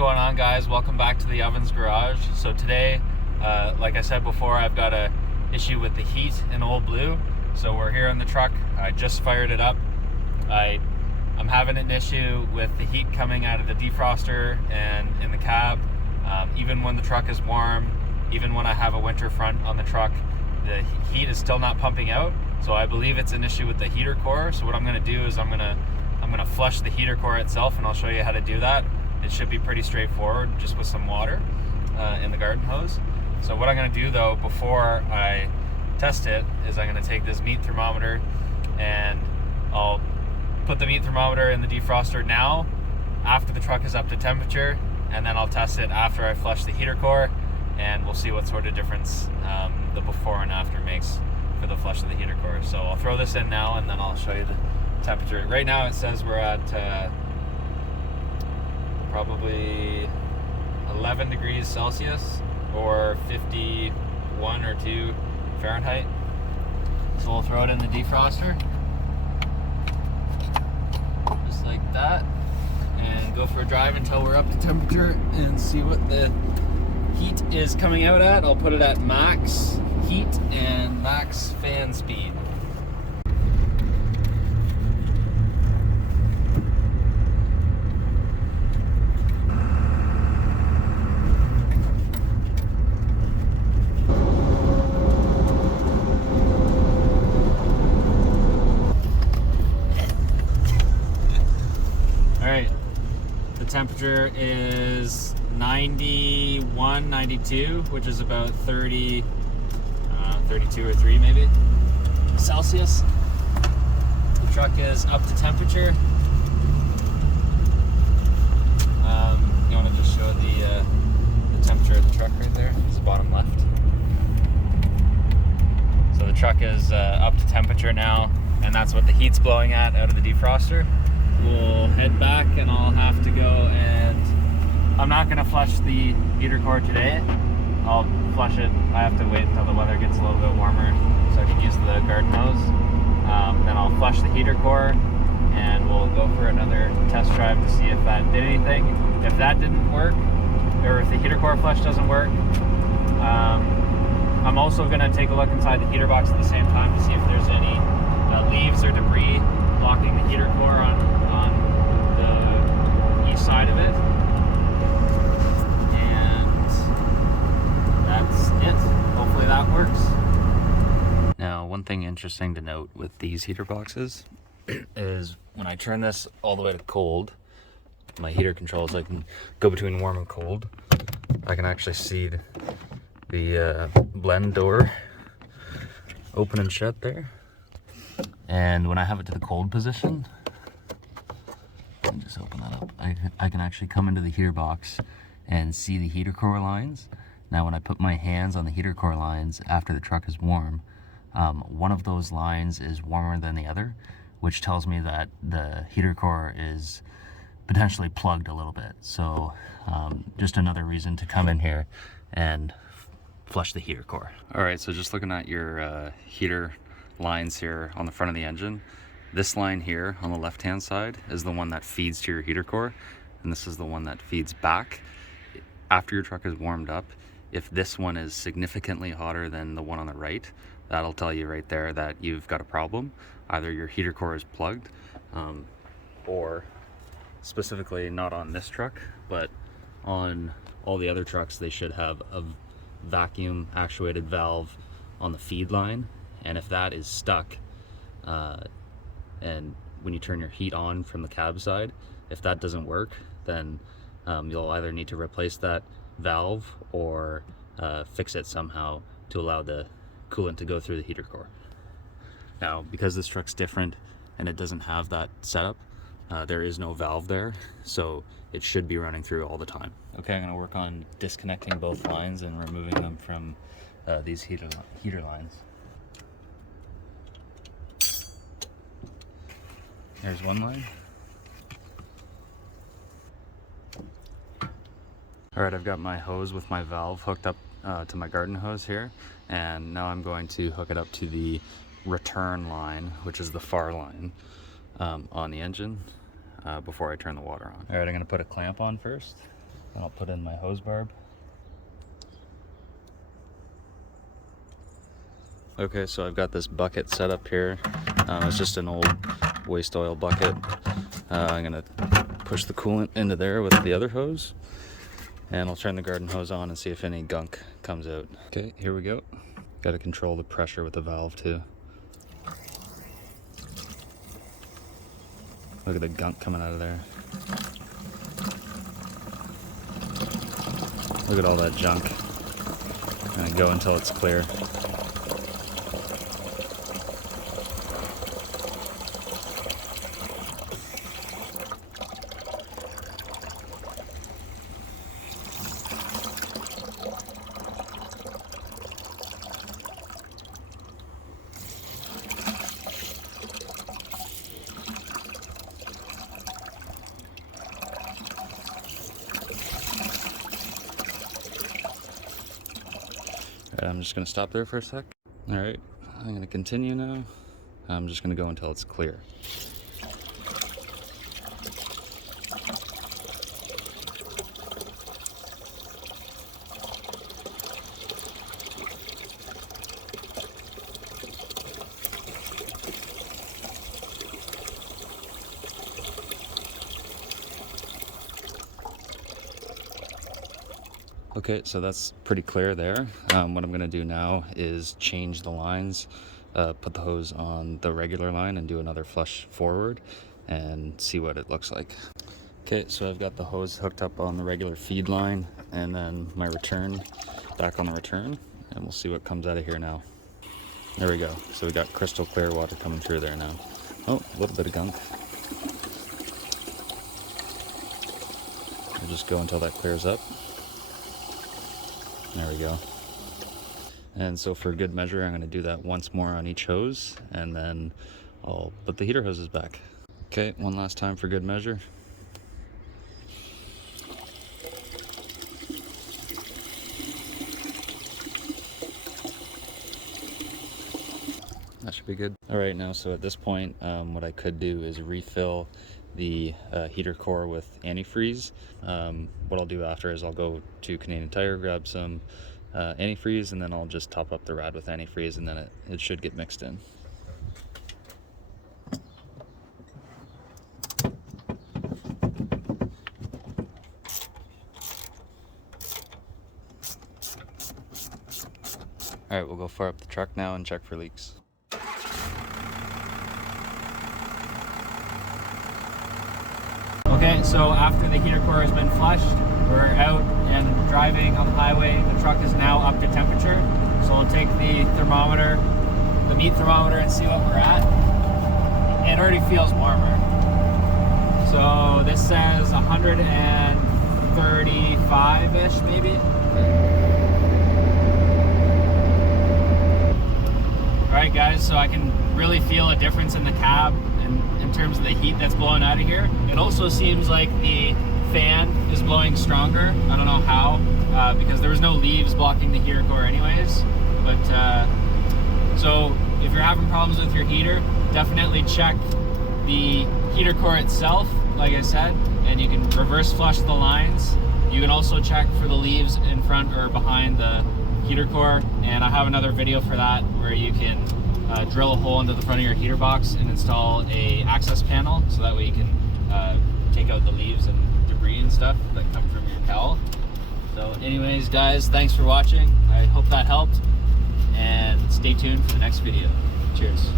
going on, guys? Welcome back to the Ovens Garage. So today, like I said before, I've got a issue with the heat in Old Blue. So we're here in the truck. I just fired it up. I'm having an issue with the heat coming out of the defroster and in the cab. Even when the truck is warm, even when I have a winter front on the truck, the heat is still not pumping out. So I believe it's an issue with the heater core. So what I'm going to do is I'm going to flush the heater core itself, and I'll show you how to do that. It should be pretty straightforward, just with some water in the garden hose. So what I'm going to do though before I test it is I'm going to take this meat thermometer and I'll put the meat thermometer in the defroster now after the truck is up to temperature, and then I'll test it after I flush the heater core, and we'll see what sort of difference the before and after makes for the flush of the heater core. So I'll throw this in now and then I'll show you the temperature. Right now it says we're at probably 11 degrees Celsius or 51 or 2 Fahrenheit. So we'll throw it in the defroster just like that and go for a drive until we're up to temperature and see what the heat is coming out at. I'll put it at max heat and max fan speed. Temperature is 91, 92, which is about 32 or 3 maybe Celsius. The truck is up to temperature. You want to just show the temperature of the truck right there? It's the bottom left. So the truck is up to temperature now, and that's what the heat's blowing at out of the defroster. We'll head back and I'll have to go, and I'm not going to flush the heater core today. I'll flush it. I have to wait until the weather gets a little bit warmer so I can use the garden hose. Then I'll flush the heater core and we'll go for another test drive to see if that did anything. If that didn't work, or if the heater core flush doesn't work, I'm also going to take a look inside the heater box at the same time to see if there's any leaves or debris blocking the heater core on the east side of it. And that's it. Hopefully that works. Now, one thing interesting to note with these heater boxes is when I turn this all the way to cold, my heater controls, I can go between warm and cold. I can actually see the blend door open and shut there. And when I have it to the cold position, let me just open that up. I can actually come into the heater box and see the heater core lines. Now when I put my hands on the heater core lines after the truck is warm, one of those lines is warmer than the other, which tells me that the heater core is potentially plugged a little bit. So just another reason to come in here and flush the heater core. All right, so just looking at your heater lines here on the front of the engine. This line here on the left hand side is the one that feeds to your heater core, and this is the one that feeds back. After your truck is warmed up, if this one is significantly hotter than the one on the right, that'll tell you right there that you've got a problem. Either your heater core is plugged, or specifically not on this truck, but on all the other trucks, they should have a vacuum actuated valve on the feed line. And if that is stuck, and when you turn your heat on from the cab side, if that doesn't work, then you'll either need to replace that valve or fix it somehow to allow the coolant to go through the heater core. Now, because this truck's different and it doesn't have that setup, there is no valve there, so it should be running through all the time. Okay, I'm going to work on disconnecting both lines and removing them from these heater lines. There's one line. All right, I've got my hose with my valve hooked up to my garden hose here, and now I'm going to hook it up to the return line, which is the far line on the engine, before I turn the water on. All right, I'm gonna put a clamp on first. And I'll put in my hose barb. Okay, so I've got this bucket set up here. It's just an old waste oil bucket. I'm gonna push the coolant into there with the other hose, and I'll turn the garden hose on and see if any gunk comes out. Okay, here we go. Got to control the pressure with the valve too. Look at the gunk coming out of there. Look at all that junk. I'm gonna go until it's clear. I'm just going to stop there for a sec. Alright, I'm going to continue now. I'm just going to go until it's clear. Okay, so that's pretty clear there. What I'm going to do now is change the lines, put the hose on the regular line and do another flush forward and see what it looks like. Okay, so I've got the hose hooked up on the regular feed line and then my return back on the return, and we'll see what comes out of here now. There we go. So we got crystal clear water coming through there now. Oh, a little bit of gunk. We'll just go until that clears up. There we go. And so for good measure, I'm going to do that once more on each hose, and then I'll put the heater hoses back. Okay, one last time for good measure. That should be good. All right, now, so at this point, what I could do is refill the heater core with antifreeze. What I'll do after is I'll go to Canadian Tire, grab some antifreeze, and then I'll just top up the rad with antifreeze, and then it should get mixed in. All right, we'll go fire up the truck now and check for leaks. Okay, so after the heater core has been flushed, we're out and driving on the highway. The truck is now up to temperature. So we'll take the thermometer, the meat thermometer, and see what we're at. It already feels warmer. So this says 135-ish maybe. All right guys, so I can really feel a difference in the cab in terms of the heat that's blowing out of here. It also seems like the fan is blowing stronger. I don't know how, because there was no leaves blocking the heater core anyways. But so if you're having problems with your heater, definitely check the heater core itself, like I said, and you can reverse flush the lines. You can also check for the leaves in front or behind the heater core, and I have another video for that where you can drill a hole into the front of your heater box and install a access panel, so that way you can take out the leaves and debris and stuff that come from your cowl. So anyways guys, thanks for watching. I hope that helped, and stay tuned for the next video. Cheers.